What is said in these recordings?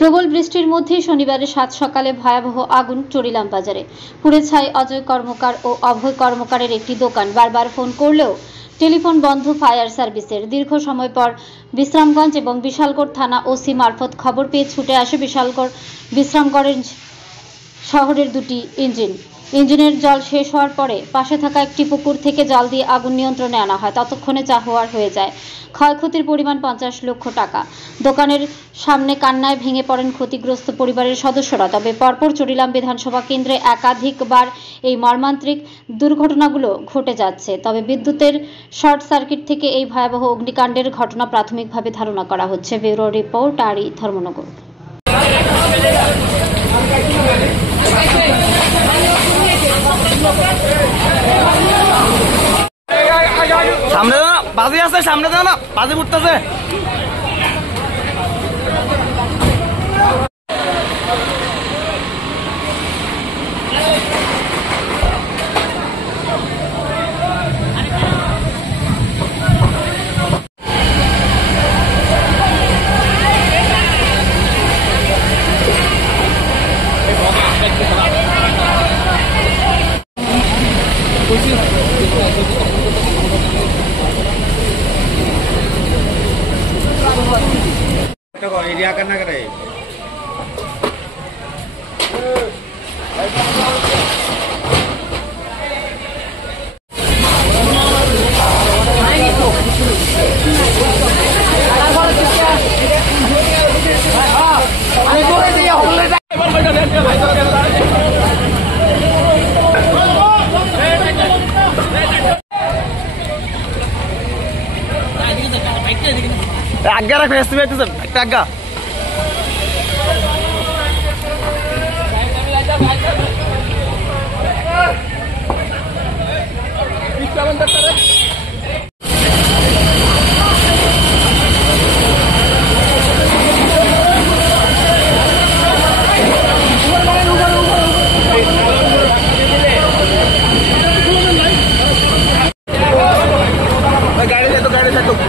প্রবল বৃষ্টির মধ্যেই শনিবারে ৭ সকালে ভয়াবহ আগুন চরিলাম বাজারে। পুড়ে ছাই অজয় কর্মকার ও অভয় কর্মকারের একটি দোকান। বারবার ফোন করলেও টেলিফোন বন্ধ ফায়ার সার্ভিসের। দীর্ঘ সময় পর বিশ্রামগঞ্জ এবং বিশালগড় থানা ওসি মারফত খবর পেয়ে ছুটে আসে বিশ্রামগড়ের শহরের দুটি ইঞ্জিনের জল শেষ হওয়ার পরে পাশে থাকা একটি পুকুর থেকে জল দিয়ে আগুন নিয়ন্ত্রণে আনা হয়। ততক্ষণে চাহুয়ার হয়ে যায়। ক্ষয়ক্ষতির পরিমাণ ৫০ লক্ষ টাকা। দোকানের সামনে কান্নায় ভেঙে পড়েন ক্ষতিগ্রস্ত পরিবারের সদস্যরা। তবে পরপর চরিলাম বিধানসভা কেন্দ্রে একাধিকবার এই মর্মান্তিক দুর্ঘটনাগুলো ঘটে যাচ্ছে। তবে বিদ্যুতের শর্ট সার্কিট থেকে এই ভয়াবহ অগ্নিকাণ্ডের ঘটনা প্রাথমিকভাবে ধারণা করা হচ্ছে। ব্যুরো রিপোর্ট, আরই ধর্মনগর। সামনে দাও না, বাজি আছে, সামনে দাও না, বাজি উঠতেছে। एरिया करना करे आगे रखो एस्टिमेट सर आगे गाड़ी से तो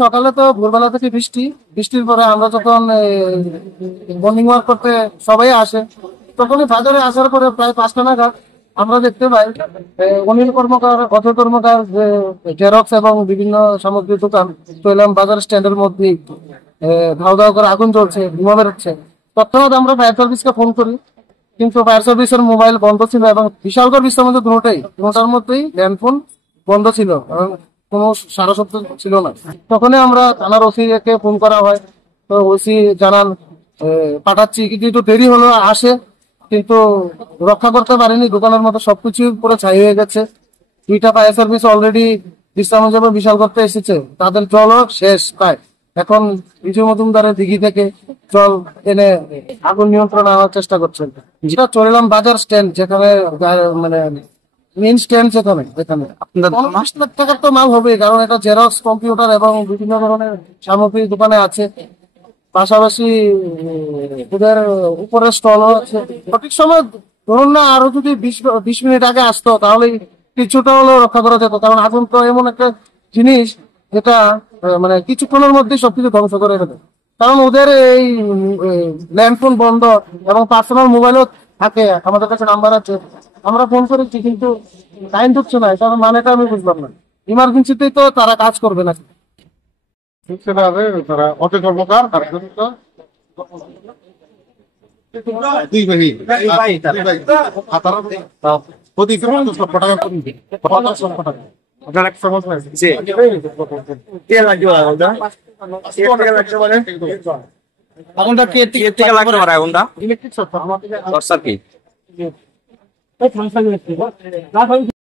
সকালে তো ভোরবেলা থেকে বৃষ্টির পরে আমরা যখন মর্নিং ওয়াক করতে সবাই আসে, তখনই বাজারে আসার পরে প্রায় ৫টা নাগাদ আমরা দেখতে পাই অনিল কর্মকার, অথয় কর্মকার যে জেরক্স এবং বিভিন্ন সামগ্রীর দোকান চরিলাম বাজার স্ট্যান্ডের মধ্যে ধাও ধাও করে আগুন জ্বলছে, ধোঁয়া বেরোচ্ছে। তৎক্ষণাৎ আমরা ফায়ার সার্ভিসকে ফোন করি, কিন্তু ফায়ার সার্ভিসের মোবাইল বন্ধ ছিল এবং বিশালগড় বিশ্বের মধ্যে দুটার মধ্যেই ল্যান্ডফোন বন্ধ ছিল এবং কোনো সারা শব্দ ছিল না। তখনই আমরা থানার ওসি কে ফোন করা হয়, তো ওসি জানান পাঠাচ্ছি, কিন্তু দেরি হলো, আসে কিন্তু রক্ষা করতে পারেনি। দোকানের মতো সবকিছু পুরো ছাই হয়ে গেছে। 2টা ফায়ার সার্ভিস অলরেডি বিশ্রামগঞ্জ এবং বিশালগড়তে এসেছে, তাদের জলও শেষ প্রায়। এখন বিজয় মজুমদারের দিঘি থেকে জল এনে আগুন নিয়ন্ত্রণে আনার চেষ্টা করছেন। যেটা চরিলাম বাজার স্ট্যান্ড, যেখানে মানে মেইন স্ট্যান্ড, যেখানে ৫ লাখ টাকার তো মাল হবে, কারণ এটা জেরক্স, কম্পিউটার এবং বিভিন্ন ধরনের সামগ্রী দোকানে আছে। পাশাপাশি ওদের উপরে স্টলও আছে। সঠিক সময় ধরুন না, আরো যদি ২০ মিনিট আগে আসতো তাহলে কিছুটা হলেও রক্ষা করা যেত, কারণ আগুন তো এমন একটা জিনিস যেটা মানে কিছুক্ষণের মধ্যে সবকিছু ধ্বংস করে ফেলে। কারণ ওদের এই ল্যান্ডফোন বন্ধ এবং পার্সোনাল মোবাইলও থাকে, আমাদের কাছে নাম্বার আছে, আমরা ফোন করেছি কিন্তু লাইন ঢুকছে না। কারণ মানেটা আমি বুঝলাম না, ইমার্জেন্সিতেই তো তারা কাজ করবে না। সেটা আছে তারা অজয় কর্মকার আর দুই ভাই প্রতি লক্ষ টাকা আপনার এক সমস্যা আগুনটা কে থেকে লাগতে পারে আগুনটা ইলেকট্রিক শর্ট সার্কিট